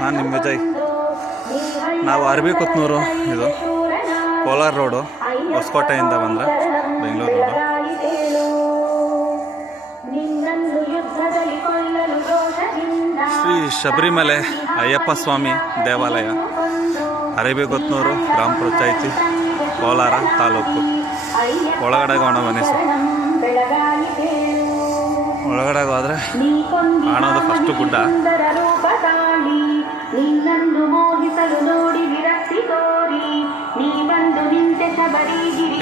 ನಾನು ನಿಮ್ಮ ವಿಜಯ್. ನಾವು ಅರಬಿಕುತ್ನೂರು, ಇದು ಕೋಲಾರ ರೋಡು, ಹೊಸಕೋಟೆಯಿಂದ ಬಂದರೆ ಬೆಂಗಳೂರು ರೋಡು. ಶ್ರೀ ಶಬರಿಮಲೆ ಅಯ್ಯಪ್ಪ ಸ್ವಾಮಿ ದೇವಾಲಯ, ಅರಬಿಕುತ್ನೂರು, ಗ್ರಾಮ ಪಂಚಾಯಿತಿ, ಕೋಲಾರ ತಾಲೂಕು. ಒಳಗಡೆ ಹೋಗೋಣ ಬನ್ನಿ ಸರ್. ಒಳಗಡೆ ಹೋದರೆ ಕಾಣೋದು ಫಸ್ಟು ಗುಡ್ಡ.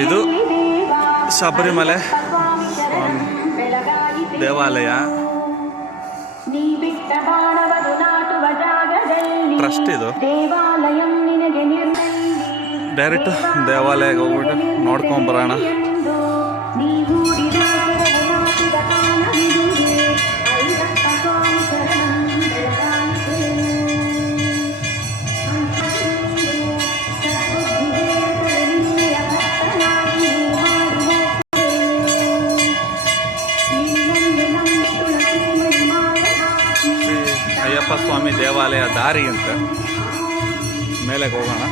ಇದು ಶಬರಿಮಲೆ ದೇವಾಲಯ ಟ್ರಸ್ಟ್. ಇದು ಡೈರೆಕ್ಟ್ ದೇವಾಲಯಕ್ಕೆ ಹೋಗ್ಬಿಟ್ಟು ನೋಡ್ಕೊಂಬರೋಣ. ಅಯ್ಯಪ್ಪ ಸ್ವಾಮಿ ದೇವಾಲಯ ದಾರಿ ಅಂತ ಮೇಲೆ ಹೋಗೋಣ.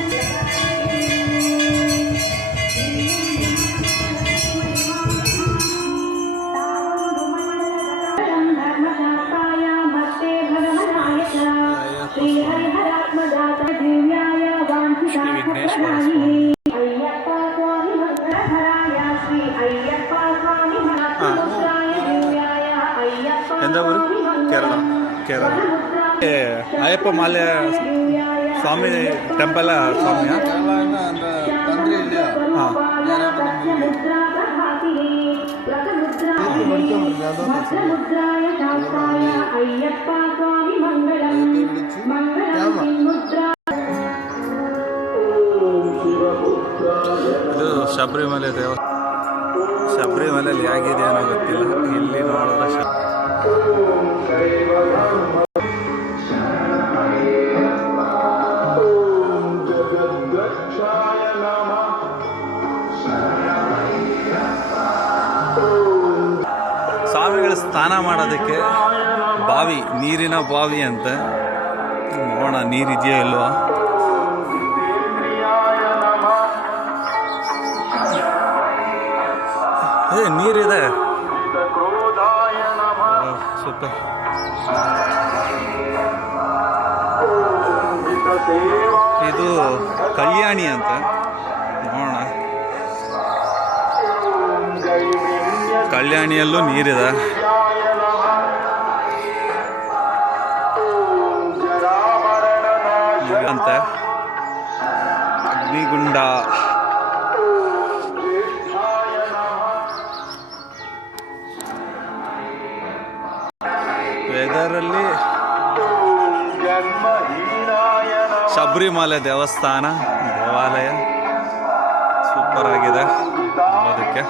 ಎಂದ ಊರು? ಕೇರಳ. ಕೇರಳ. ಅಯ್ಯಪ್ಪ ಮಾಲೆ ಸ್ವಾಮಿ ಟೆಂಪಲ್ ಸ್ವಾಮಿಯ. ಹಾಂ, ಇದು ಶಬರಿಮಲೆ ಶಬರಿಮಲೆಯಲ್ಲಿ ಹೇಗಿದೆ ಅನ್ನೋ ಗೊತ್ತಿಲ್ಲ. ಇಲ್ಲಿ ನೋಡಿದ್ರೆ ಸ್ವಾಮಿಗಳು ಸ್ನಾನ ಮಾಡೋದಕ್ಕೆ ಬಾವಿ, ನೀರಿನ ಬಾವಿ ಅಂತ. ನೋಡೋಣ ನೀರಿದೆಯೋ ಇಲ್ವಾ. ನೀರಿದೆ, ಸೂಪರ್. ಇದು ಕಲ್ಯಾಣಿ ಅಂತ. ನೋಡೋಣ, ಕಲ್ಯಾಣಿಯಲ್ಲೂ ನೀರಿದೆ. ಅಂತ ಅಗ್ನಿಗುಂಡ. ವೆದರಲ್ಲಿ ಶಬರಿಮಲೆ ದೇವಾಲಯ ಸೂಪರ್ ಆಗಿದೆ ನೋಡೋದಕ್ಕೆ.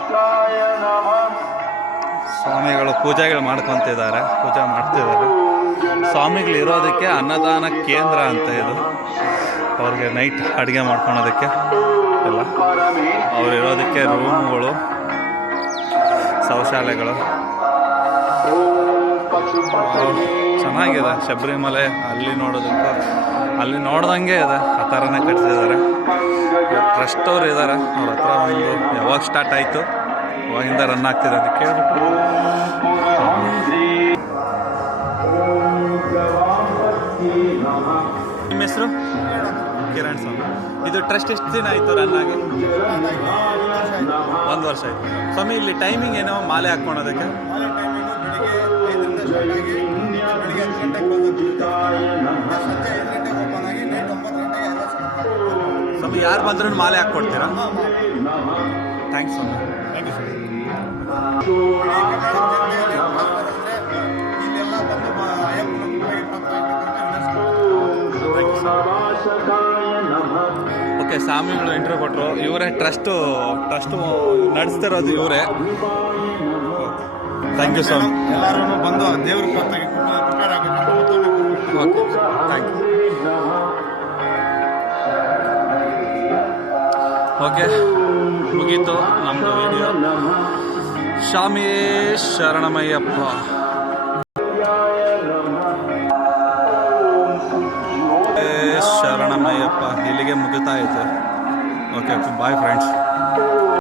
ಸ್ವಾಮಿಗಳು ಪೂಜೆಗಳು ಮಾಡ್ಕೊತಿದ್ದಾರೆ, ಪೂಜೆ ಮಾಡ್ತಿದ್ದಾರೆ. ಸ್ವಾಮಿಗಳು ಇರೋದಕ್ಕೆ ಅನ್ನದಾನ ಕೇಂದ್ರ ಅಂತ ಇದು. ಅವ್ರಿಗೆ ನೈಟ್ ಅಡುಗೆ ಮಾಡ್ಕೊಳೋದಕ್ಕೆ ಎಲ್ಲ, ಅವ್ರು ಇರೋದಕ್ಕೆ ರೂಮ್ಗಳು, ಶೌಚಾಲಯಗಳು. ಚೆನ್ನಾಗಿದೆ ಶಬರಿಮಲೆ. ಅಲ್ಲಿ ನೋಡೋದಕ್ಕೆ ಅಲ್ಲಿ ನೋಡ್ದಂಗೆ ಇದೆ, ಆ ಥರನೇ ಕಟ್ತಿದ್ದಾರೆ. ಟ್ರಸ್ಟ್ ಅವ್ರು ಇದ್ದಾರೆ, ಅವ್ರ ಹತ್ರ ಒಂದು ಯಾವಾಗ ಸ್ಟಾರ್ಟ್ ಆಯಿತು ಅವಾಗಿಂದ ರನ್ ಆಗ್ತಿದೆ ಅಂತ ಕೇಳ್ಬಿಟ್ಟು. ನಿಮ್ಮ ಹೆಸರು? ಕಿರಣ್ ಸ್ವಾಮಿ. ಇದು ಟ್ರಸ್ಟ್ ಎಷ್ಟು ದಿನ ಆಯಿತು ರನ್ ಆಗಿ? 1 ವರ್ಷ ಆಯಿತು. ಸ್ವಾಮಿ ಇಲ್ಲಿ ಟೈಮಿಂಗ್ ಏನೋ ಮಾಲೆ ಹಾಕ್ಕೊಳೋದಕ್ಕೆ? ಸ್ವಾಮಿ ಯಾರು ಬಂದ್ರೂ ಮಾಲೆ ಹಾಕ್ಕೊಡ್ತೀರಾ? ಥ್ಯಾಂಕ್ಸ್ ಸ್ವಾಮಿ. ಥ್ಯಾಂಕ್ ಯು ಸ್ವಾಮಿ. ಓಕೆ, ಸ್ವಾಮಿಗಳು ಇಂಟರ್ವ್ಯೂ ಕೊಟ್ಟರು. ಇವರೇ ಟ್ರಸ್ಟು ನಡೆಸ್ತಿರೋದು ಇವರೇ. ಥ್ಯಾಂಕ್ ಯು ಸ್ವಾಮಿ. ಎಲ್ಲರೂ ಬಂದು ದೇವ್ರಿಗೆ ಪ್ರಿಪೇರ್ ಆಗಬೇಕು. Okay, thank you. ಓಕೆ, ಮುಗೀತು ನಮ್ಮದು ವಿಡಿಯೋ. ಸ್ವಾಮಿಯೇ ಶರಣಮಯ್ಯಪ್ಪ. ಅಯ್ಯಪ್ಪ ಇಲ್ಲಿಗೆ ಮುಗಿತಾ ಇತ್ತು. Okay bye friends.